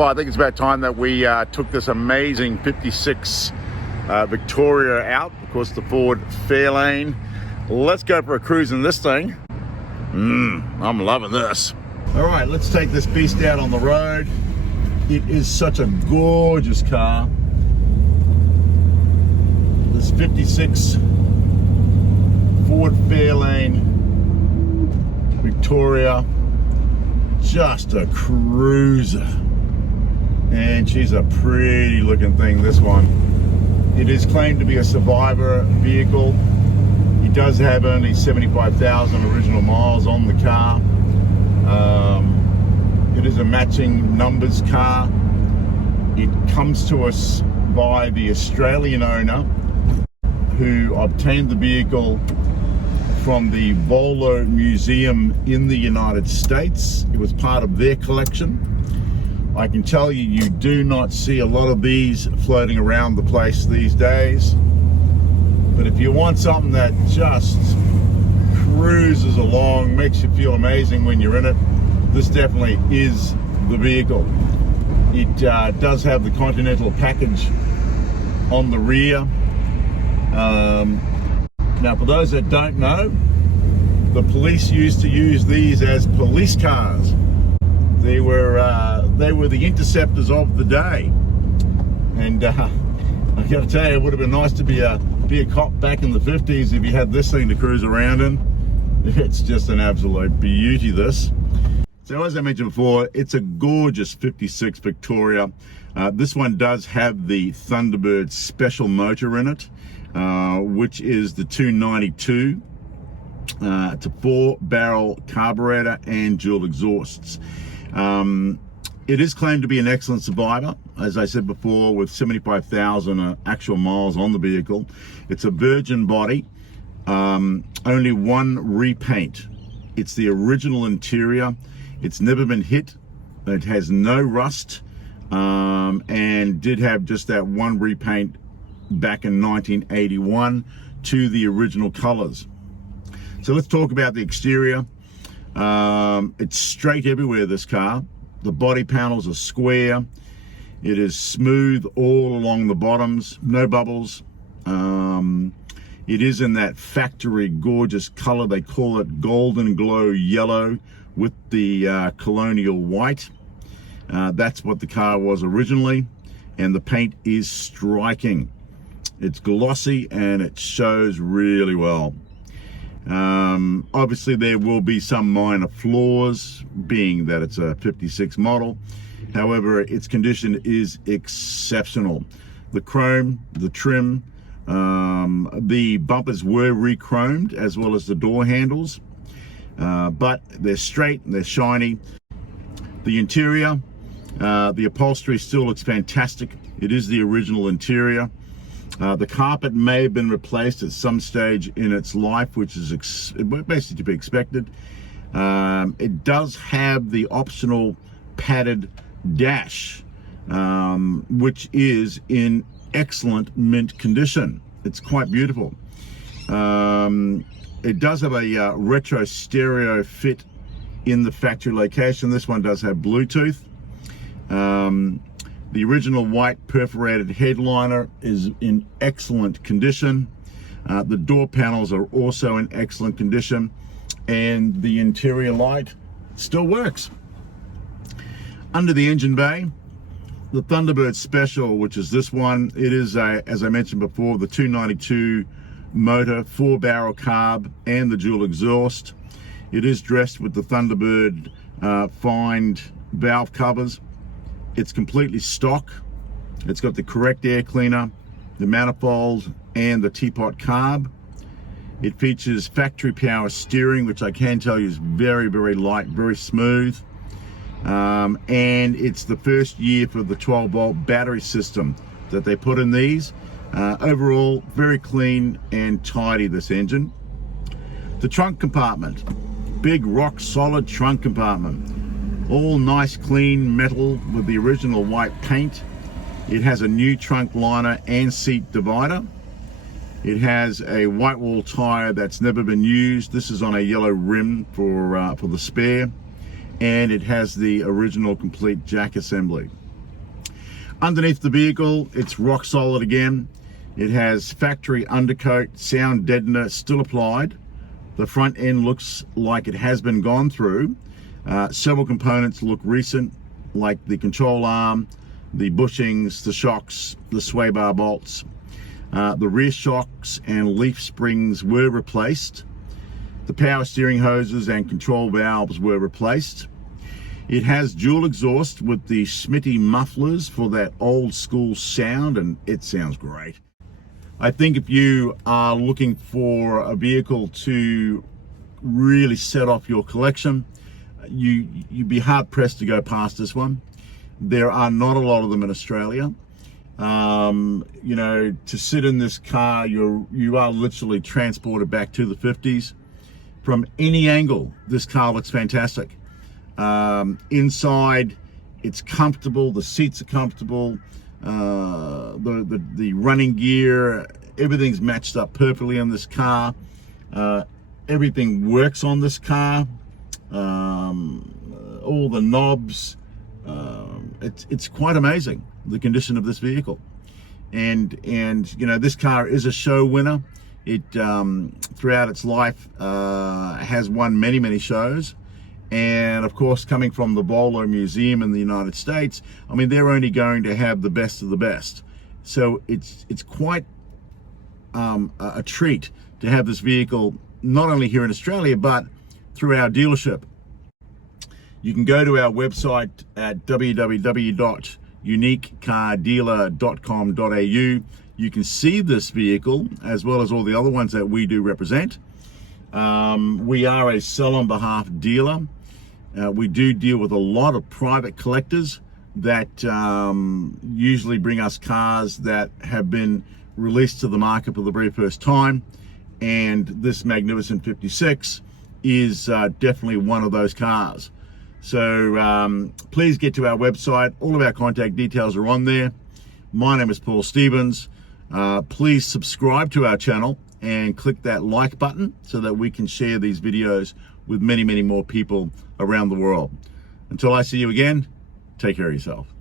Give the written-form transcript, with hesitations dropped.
Well, I think it's about time that we took this amazing 56 Victoria out. Of course, the Ford Fairlane. Let's go for a cruise in this thing. I'm loving this. All right, let's take this beast out on the road. It is such a gorgeous car. This 56 Ford Fairlane Victoria, just a cruiser. And she's a pretty looking thing, this one. It is claimed to be a survivor vehicle. It does have only 75,000 original miles on the car. It is a matching numbers car. It comes to us by the Australian owner who obtained the vehicle from the Volo Museum in the United States. It was part of their collection. I can tell you, you do not see a lot of these floating around the place these days. But if you want something that just cruises along, makes you feel amazing when you're in it, this definitely is the vehicle. It does have the Continental package on the rear. Now, for those that don't know, the police used to use these as police cars. They were the interceptors of the day. And I got to tell you, it would have been nice to be a cop back in the 50s if you had this thing to cruise around in. It's just an absolute beauty, this. So as I mentioned before, it's a gorgeous 56 Victoria. This one does have the Thunderbird special motor in it, which is the 292. It's a 4-barrel carburetor and dual exhausts. It is claimed to be an excellent survivor, as I said before, with 75,000 actual miles on the vehicle. It's a virgin body, only one repaint. It's the original interior. It's never been hit. It has no rust, and did have just that one repaint back in 1981 to the original colors. So let's talk about the exterior. It's straight everywhere, this car. The body panels are square. It is smooth all along the bottoms, no bubbles. It is in that factory gorgeous color. They call it golden glow yellow with the colonial white. That's what the car was originally, and the paint is striking. It's glossy and it shows really well. Obviously there will be some minor flaws, being that it's a 56 model. However, its condition is exceptional. The chrome, the trim, the bumpers were re-chromed, as well as the door handles, but they're straight and they're shiny. The interior, the upholstery still looks fantastic. It is the original interior. The carpet may have been replaced at some stage in its life, which is basically to be expected. It does have the optional padded dash, which is in excellent mint condition. It's quite beautiful. It does have a retro stereo fit in the factory location. This one does have Bluetooth. The original white perforated headliner is in excellent condition. The door panels are also in excellent condition, and the interior light still works. Under the engine bay, the Thunderbird Special, which is this one, it is, as I mentioned before, the 292 motor, 4-barrel carb, and the dual exhaust. It is dressed with the Thunderbird fined valve covers. It's completely stock. It's got the correct air cleaner, the manifold, and the teapot carb. It features factory power steering, which I can tell you is very, very light, very smooth. And it's the first year for the 12-volt battery system that they put in these. Overall, very clean and tidy, this engine. The trunk compartment, big rock solid trunk compartment. All nice clean metal with the original white paint. It has a new trunk liner and seat divider. It has a white wall tire that's never been used. This is on a yellow rim for the spare. And it has the original complete jack assembly. Underneath the vehicle, it's rock solid again. It has factory undercoat, sound deadener still applied. The front end looks like it has been gone through. Several components look recent, like the control arm, the bushings, the shocks, the sway bar bolts. The rear shocks and leaf springs were replaced. The power steering hoses and control valves were replaced. It has dual exhaust with the Smitty mufflers for that old school sound, and it sounds great. I think if you are looking for a vehicle to really set off your collection, you'd be hard pressed to go past this one. There are not a lot of them in Australia. You know, to sit in this car, you are literally transported back to the 50s. From any angle, this car looks fantastic. Inside, it's comfortable. The seats are comfortable. The running gear, everything's matched up perfectly in this car. Everything works on this car. All the knobs. It's quite amazing, the condition of this vehicle. And you know, this car is a show winner. It throughout its life has won many shows. And of course, coming from the Volvo Museum in the United States, I mean, they're only going to have the best of the best. So it's quite a treat to have this vehicle not only here in Australia, but through our dealership. You can go to our website at www.uniquecardealer.com.au. You can see this vehicle as well as all the other ones that we do represent. We are a sell on behalf dealer. We do deal with a lot of private collectors that usually bring us cars that have been released to the market for the very first time. And this magnificent 56 is definitely one of those cars. So please get to our website. All of our contact details are on there. My name is Paul Stevens. Please subscribe to our channel and click that like button so that we can share these videos with many more people around the world. Until I see you again, take care of yourself.